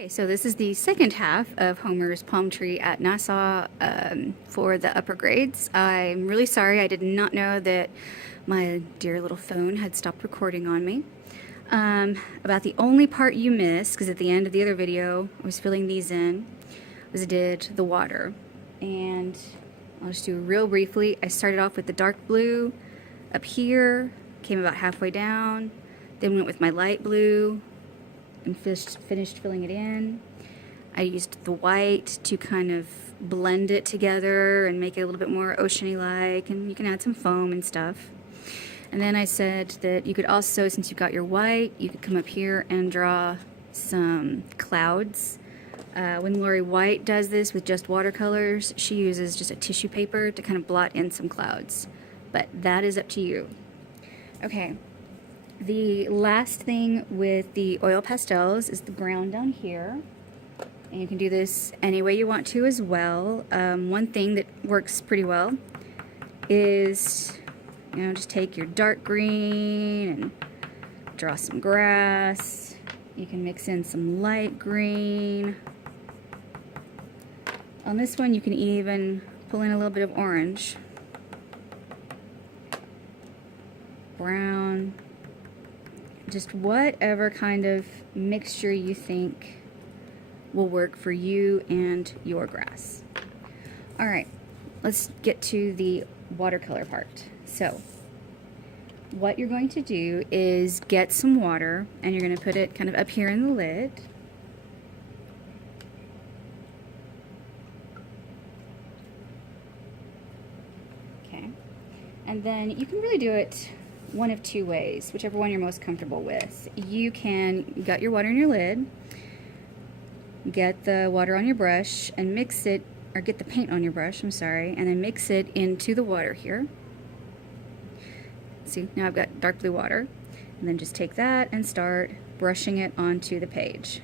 Okay, so this is the second half of Homer's Palm Tree at Nassau for the upper grades. I'm really sorry, I did not know that my dear little phone had stopped recording on me. About the only part you missed, because at the end of the other video I was filling these in, was I did the water. And I'll just do real briefly. I started off with the dark blue up here, came about halfway down, then went with my light blue, and finished filling it in. I used the white to kind of blend it together and make it a little bit more oceany like, and you can add some foam and stuff. And then I said that you could also, since you got your white, you could come up here and draw some clouds. When Lori White does this with just watercolors, she uses just a tissue paper to kind of blot in some clouds. But that is up to you. Okay. The last thing with the oil pastels is the ground down here. And you can do this any way you want to as well. One thing that works pretty well is, just take your dark green and draw some grass. You can mix in some light green. On this one, you can even pull in a little bit of orange, brown, just whatever kind of mixture you think will work for you and your grass. Alright, let's get to the watercolor part. So, what you're going to do is get some water and you're going to put it kind of up here in the lid. Okay, and then you can really do it one of two ways, whichever one you're most comfortable with. You got your water in your lid, get the water on your brush and mix it, or get the paint on your brush, I'm sorry, and then mix it into the water here. See, now I've got dark blue water, and then just take that and start brushing it onto the page.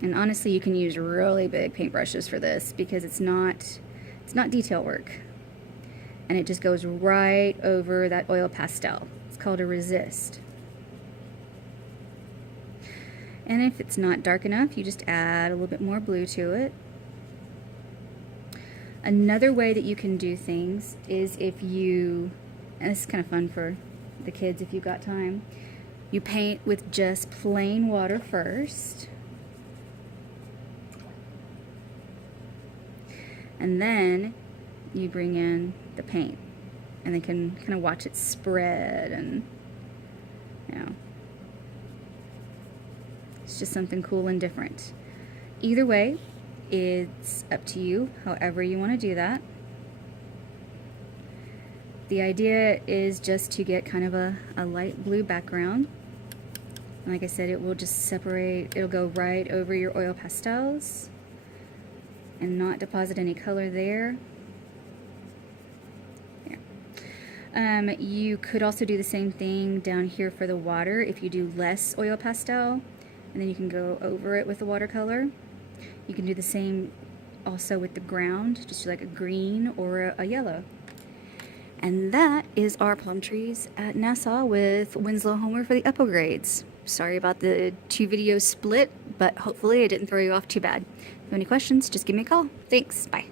And honestly, you can use really big paintbrushes for this because it's not detail work. And it just goes right over that oil pastel. It's called a resist. And if it's not dark enough, you just add a little bit more blue to it. Another way that you can do things is if you, and this is kind of fun for the kids if you've got time, you paint with just plain water first. And then you bring in the paint, and they can kind of watch it spread, and it's just something cool and different. Either way, it's up to you, however you want to do that. The idea is just to get kind of a light blue background. And like I said, it will just separate, it'll go right over your oil pastels and not deposit any color there. You could also do the same thing down here for the water if you do less oil pastel, and then you can go over it with the watercolor. You can do the same also with the ground, just do like a green or a yellow. And that is our plum trees at Nassau with Winslow Homer for the upper grades. Sorry about the two videos split, but hopefully I didn't throw you off too bad. If you have any questions, just give me a call. Thanks, bye.